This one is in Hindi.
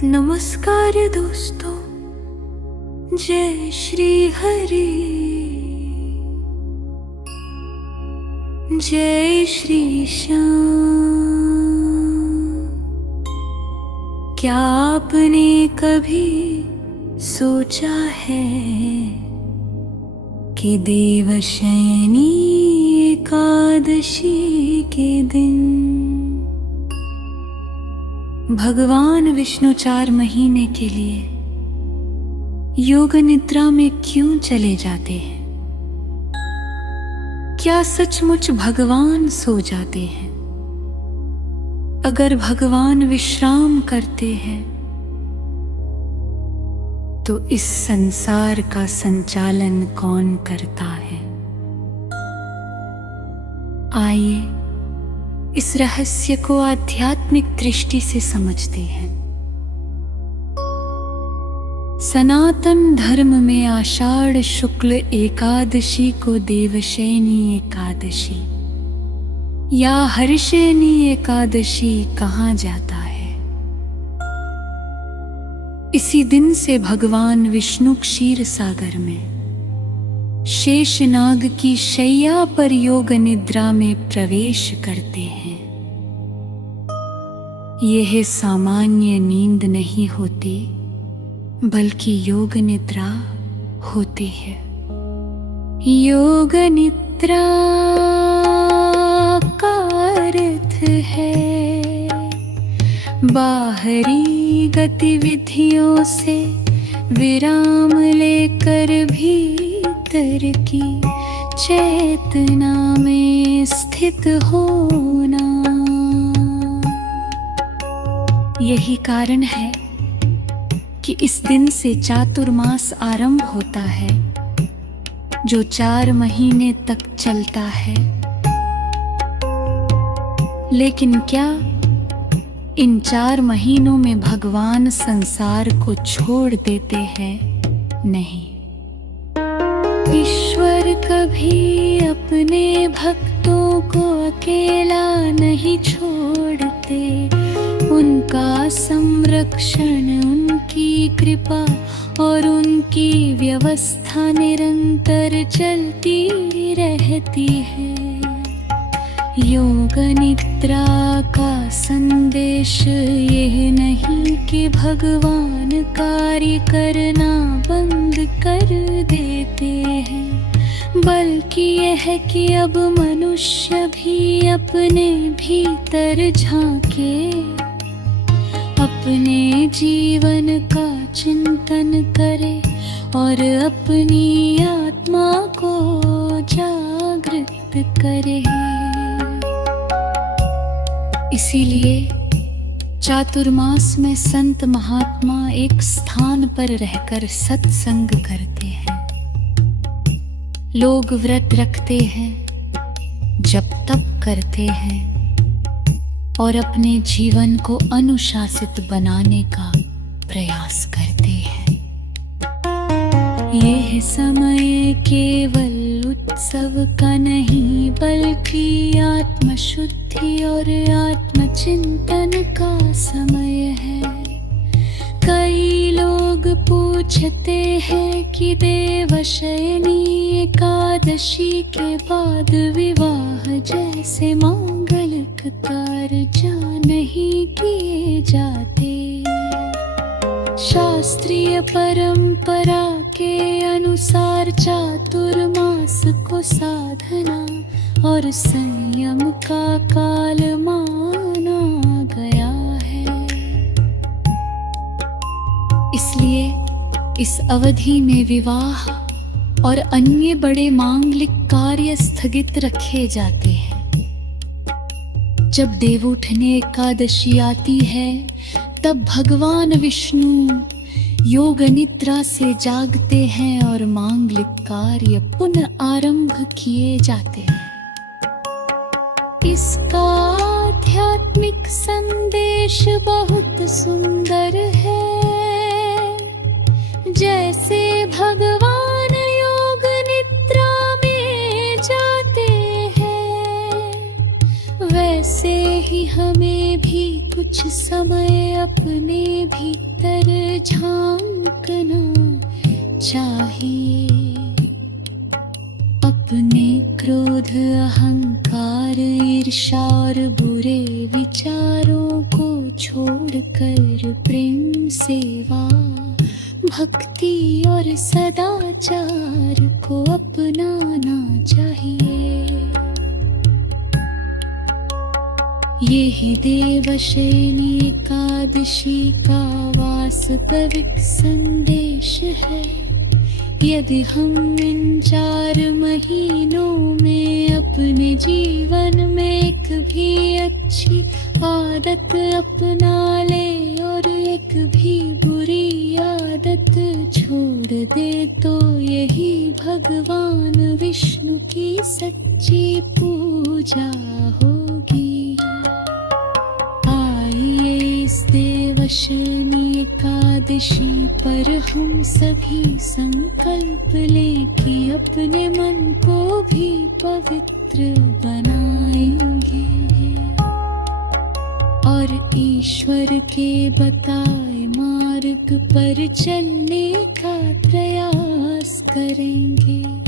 नमस्कार दोस्तों, जय श्री हरि, जय श्री श्याम। क्या आपने कभी सोचा है कि देवशयनी एकादशी के दिन भगवान विष्णु 4 महीने के लिए योग निद्रा में क्यों चले जाते हैं? क्या सचमुच भगवान सो जाते हैं? अगर भगवान विश्राम करते हैं तो इस संसार का संचालन कौन करता है? आइए इस रहस्य को आध्यात्मिक दृष्टि से समझते हैं। सनातन धर्म में आषाढ़ शुक्ल एकादशी को देवशयनी एकादशी या हर्षयनी एकादशी कहा जाता है। इसी दिन से भगवान विष्णु क्षीर सागर में शेषनाग की शैया पर योग निद्रा में प्रवेश करते हैं। यह सामान्य नींद नहीं होती, बल्कि योग निद्रा होती है। योग निद्रा का अर्थ है बाहरी गतिविधियों से विराम लेकर भीतर की चेतना में स्थित होना। यही कारण है कि इस दिन से चातुर्मास आरंभ होता है, जो 4 महीने तक चलता है। लेकिन क्या इन 4 महीनों में भगवान संसार को छोड़ देते हैं? नहीं, ईश्वर कभी अपने भक्तों को अकेला नहीं छोड़ते। उनका संरक्षण, उनकी कृपा और उनकी व्यवस्था निरंतर चलती रहती है। योग निद्रा का संदेश यह नहीं कि भगवान कार्य करना बंद कर देते हैं, बल्कि यह कि अब मनुष्य भी अपने भीतर झांके, अपने जीवन का चिंतन करे और अपनी आत्मा को जागृत करे। इसीलिए चातुर्मास में संत महात्मा एक स्थान पर रहकर सत्संग करते हैं। लोग व्रत रखते हैं, जप तप करते हैं और अपने जीवन को अनुशासित बनाने का प्रयास करते हैं। यह समय केवल उत्सव का नहीं, बल्कि आत्मशुद्धि और आत्मचिंतन का समय है। कई लोग पूछते हैं कि देवशयनी एकादशी के बाद विवाह जैसे मांगलिक कार्य नहीं किए जाते। शास्त्रीय परंपरा के अनुसार चातुर्मास को साधना और संयम का काल माना गया है। इसलिए इस अवधि में विवाह और अन्य बड़े मांगलिक कार्य स्थगित रखे जाते हैं। जब देवउठनी एकादशी आती है, तब भगवान विष्णु योग निद्रा से जागते हैं और मांगलिक कार्य पुनः आरंभ किए जाते हैं। इसका आध्यात्मिक संदेश बहुत सुंदर है। जैसे भगवान योग निद्रा में जाते हैं, वैसे ही हमें भी कुछ समय अपने भी भीतर झांकना चाहिए। अपने क्रोध, अहंकार, ईर्ष्या और बुरे विचारों को छोड़कर प्रेम, सेवा, भक्ति और सदाचार को अपनाना चाहिए। यही देवशयनी एकादशी का वास्तविक संदेश है। यदि हम इन 4 महीनों में अपने जीवन में एक भी अच्छी आदत अपना ले और एक भी बुरी आदत छोड़ दे तो यही भगवान विष्णु की सच्ची पूजा होगी। आइए इस देवशयनी एकादशी पर हम सभी संकल्प लें कि अपने मन को भी पवित्र बनाएंगे और ईश्वर के बताए मार्ग पर चलने का प्रयास करेंगे।